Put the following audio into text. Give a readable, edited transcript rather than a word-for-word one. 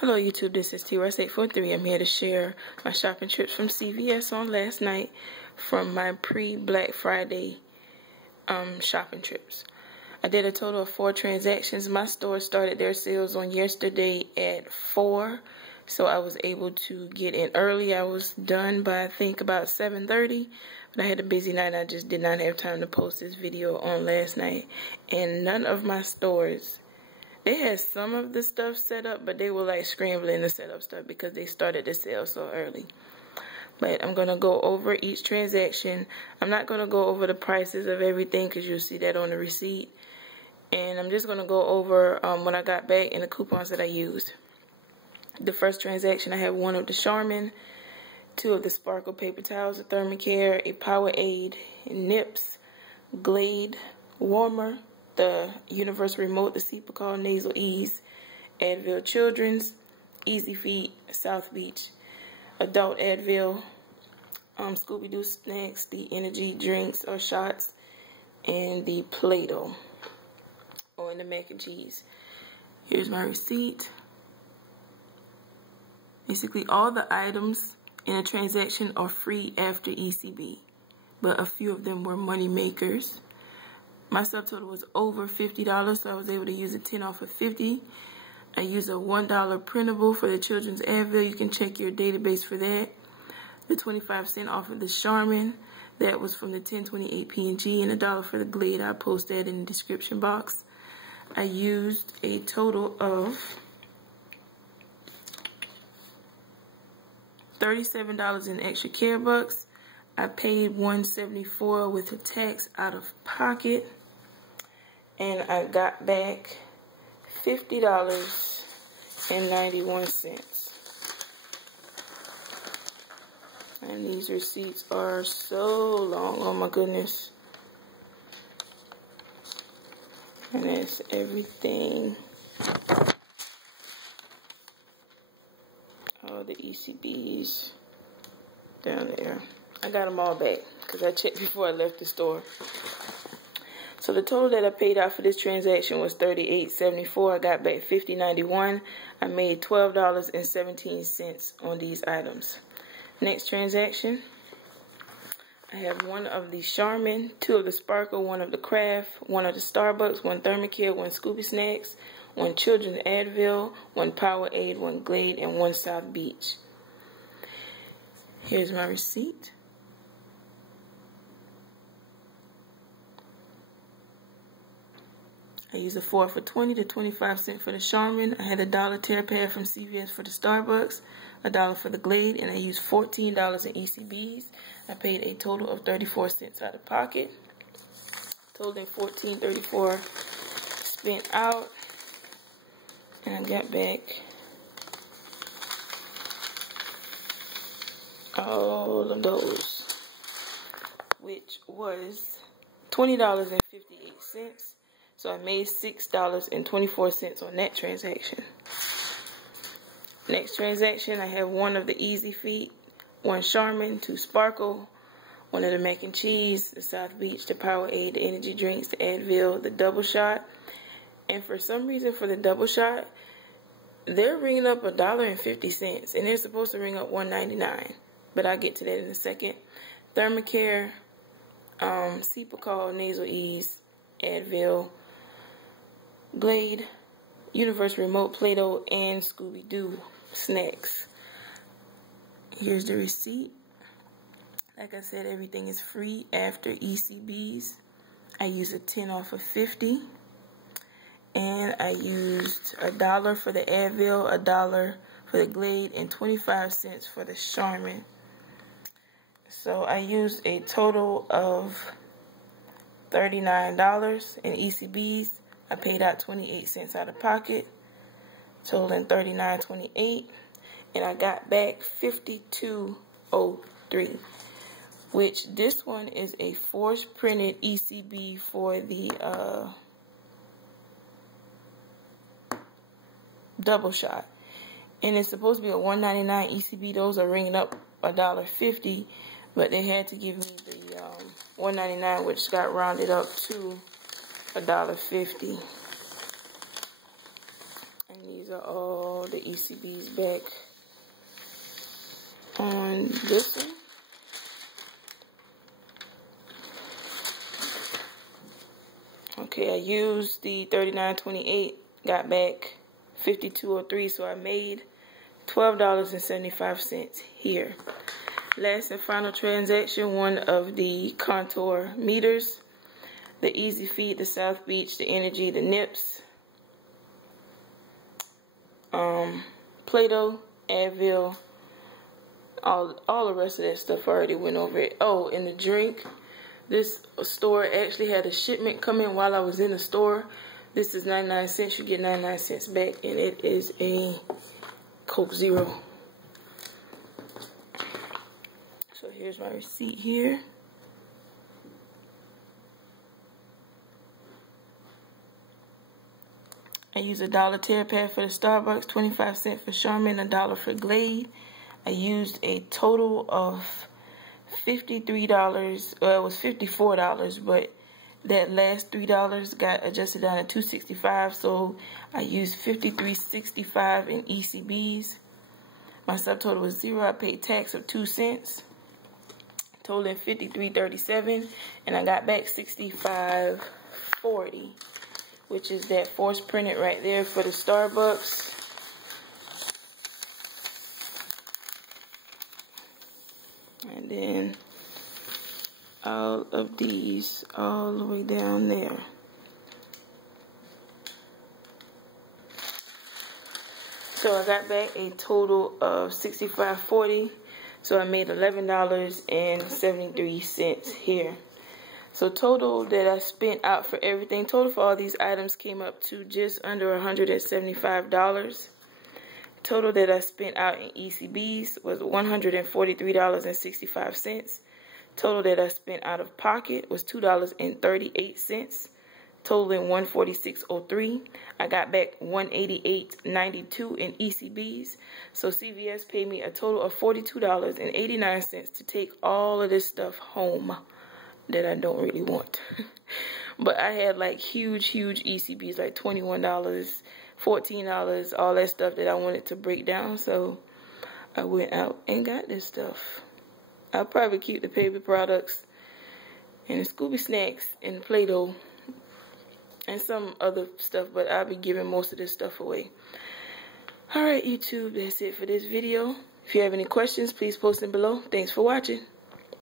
Hello YouTube, this is TRS843. I'm here to share my shopping trips from CVS on last night from my pre-Black Friday shopping trips. I did a total of 4 transactions. My store started their sales on yesterday at 4, so I was able to get in early. I was done by I think about 7:30, but I had a busy night. I just did not have time to post this video on last night. And none of my stores, they had some of the stuff set up, but they were like scrambling to set up stuff because they started the sale so early. But I'm going to go over each transaction. I'm not going to go over the prices of everything because you'll see that on the receipt. And I'm just going to go over what I got back and the coupons that I used. The first transaction, I have 1 of the Charmin, 2 of the Sparkle paper towels, a Thermacare, a Powerade, Nips, Glade Warmer, the Universal Remote, the Tearpad Nasal Ease, Advil Children's, Easy Feet, South Beach, Adult Advil, Scooby-Doo snacks, the energy drinks or shots, and the Play-Doh, and the mac and cheese. Here's my receipt. Basically, all the items in a transaction are free after ECB, but a few of them were money makers. My subtotal was over $50, so I was able to use a 10 off of 50. I used a $1 printable for the children's Advil. You can check your database for that. The 25% off of the Charmin. That was from the 1028 P&G, and $1 for the Glade. I'll post that in the description box. I used a total of $37 in extra care bucks. I paid $174 with the tax out of pocket, and I got back $50.91. And these receipts are so long, oh my goodness. And that's everything. All the ECBs down there. I got them all back because I checked before I left the store. So the total that I paid out for this transaction was $38.74. I got back $50.91. I made $12.17 on these items. Next transaction, I have 1 of the Charmin, 2 of the Sparkle, 1 of the Kraft, 1 of the Starbucks, 1 Thermacare, 1 Scooby Snacks, 1 Children's Advil, 1 Powerade, 1 Glade, and 1 South Beach. Here's my receipt. I used a 4 for 20 to 25 cents for the Charmin. I had a $1 Tearpad from CVS for the Starbucks, $1 for the Glade, and I used $14 in ECBs. I paid a total of 34 cents out of pocket. Totaling $14.34 spent out, and I got back all of those, which was $20.58. So I made $6.24 on that transaction. Next transaction, I have 1 of the Easy Feet, 1 Charmin, 2 Sparkle, 1 of the mac and cheese, the South Beach, the Powerade, the energy drinks, the Advil, the double shot. And for some reason, for the double shot, they're ringing up $1.50, and they're supposed to ring up $1.99. But I'll get to that in a second. Thermacare, Tearpad Nasal Ease, Advil, Glade, Universal Remote, Play-Doh, and Scooby-Doo snacks. Here's the receipt. Like I said, everything is free after ECBs. I used a 10 off of 50. And I used $1 for the Advil, $1 for the Glade, and 25 cents for the Charmin. So I used a total of $39 in ECBs. I paid out 28 cents out of pocket, totaling $39.28, and I got back $52.03, which this one is a force printed ECB for the double shot, and it's supposed to be a $1.99 ECB. Those are ringing up $1.50, but they had to give me the $1.99, which got rounded up to $1.50. And these these are all the ECBs back on this one. Okay, I used the 39.28, got back 52.03, so I made $12.75 here. Last and final transaction, one of the contour meters, the Easy Feed, the South Beach, the Energy, the Nips, Play-Doh, Advil, all the rest of that stuff I already went over it. Oh, and the drink. This store actually had a shipment come in while I was in the store. This is 99 cents. You get 99 cents back, and it is a Coke Zero. So here's my receipt here. I use $1 Tearpad for the Starbucks, 25 cents for Charmin, $1 for Glade. I used a total of $53. Well, it was $54, but that last $3 got adjusted down to $2.65, so I used $53.65 in ECBs. My subtotal was 0. I paid tax of 2 cents, totaling $53.37, and I got back $65.40, which is that force printed right there for the Starbucks. And then all of these all the way down there. So I got back a total of $65.40. So I made $11.73 here. So total that I spent out for everything, total for all these items came up to just under $175. Total that I spent out in ECBs was $143.65. Total that I spent out of pocket was $2.38, totaling $146.03. I got back $188.92 in ECBs. So CVS paid me a total of $42.89 to take all of this stuff home that I don't really want. But I had like huge ECBs, like $21, $14, all that stuff that I wanted to break down. So I went out and got this stuff. I'll probably keep the paper products and the Scooby Snacks and the Play-Doh and some other stuff, but I'll be giving most of this stuff away. Alright, YouTube, that's it for this video. If you have any questions, please post them below. Thanks for watching.